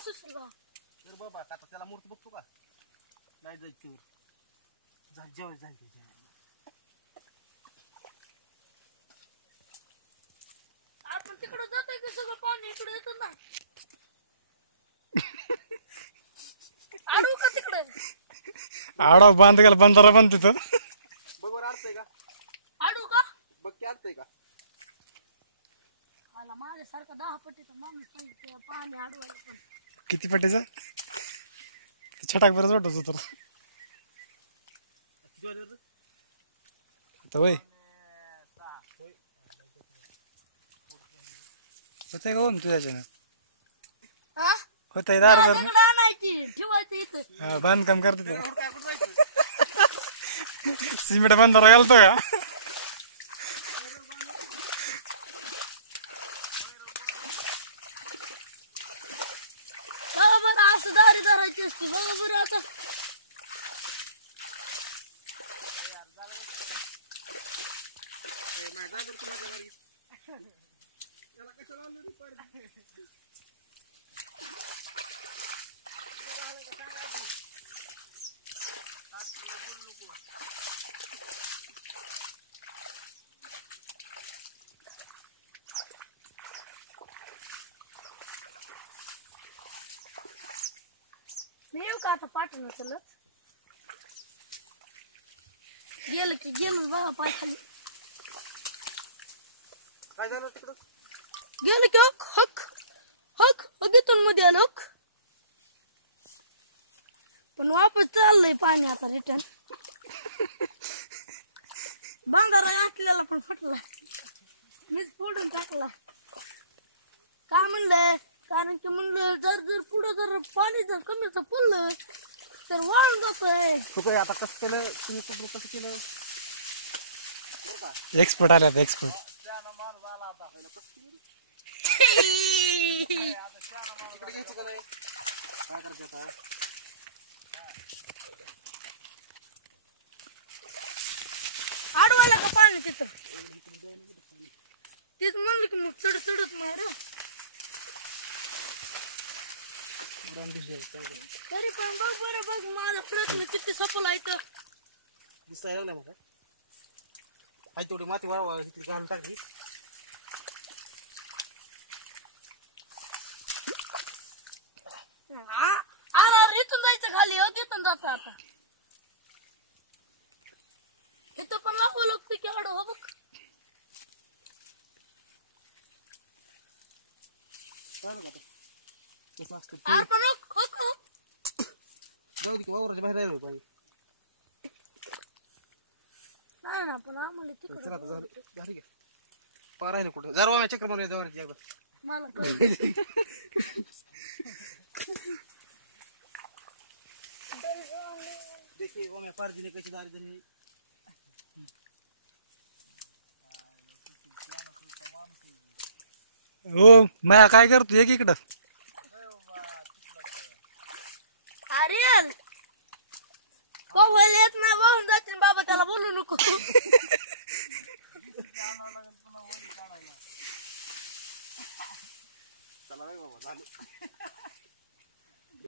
सुशीलराव तर बाबा आता त्याला मूर्त बघतो का नाही जायचं जा जेवाय जायचं आपण तिकडे जातोय की सगळं पाणी इकडे येतं ना आडू का तिकडे आडा बांध गेला बंधारा बांध तिथं बघ बरं अडतंय का आडू का बघ की अडतंय का आला माझ्यासारखा 10 पट्टीचा माणूस सांगितलं पाणी आडवायचं किती पट्टीचा छटाक बरंच वाटत होतं होय होतंय का तुझ्याच्यानं हा होतंय दार दार माझ्याकडे आणायची ठेवायचं इथं बांधकाम करते सिमेंट बंधारा घालतो का बरोबर असं दारी धरायची असती बरोबर आता मी येऊ का आता पाठवून चलत गेलं की गेलं बघा पाय खाली काय झालं तिकडं गेलं की हक हक हक हकीतून मध्ये आलं हक पण वापस चाललंय पाणी आता रिटर्न बांधारा घातलेला पण फुटला मीच फोडून टाकला काय म्हणलंय कारण की म्हणलं जर पुढं जर पाणी जर कमी पडलं तर वाळून जातोय तू काय आता कसं केलं तुम्ही कुठं कसं केलं एक्सपर्ट आले आता एक्सपर्ट इकडे घ्यायचं का नाही काय करायचं आता आडवायला का पाणी तिथं तेच म्हणलं की मग चढत नाही रे तरी पण बघ बरं बघ माझा प्रयत्न किती सफल आहे तर दिसायला लागला मग काय तेवढी माती वाळवा गाडून टाकली आला इथून जायचं खाली हो तिथून जात आता इथं पण लागू लागतं की आडो हो बघ आर पण जाऊ दे वावराच्या बाहेर राहिलो पाणी नाही ना पण आम्हाला तिकडे चला आता झाली का पार राहिलं कुठं जर आम्ही चक्कर मारून जवळची एकदा मला कळलं. देखिए वो मैं पार दिले कशी दारी दिली हो माया काय करतो एक इकडं अरे को व्हायला येत नाही वाहून जाते बाबा त्याला बोलू नको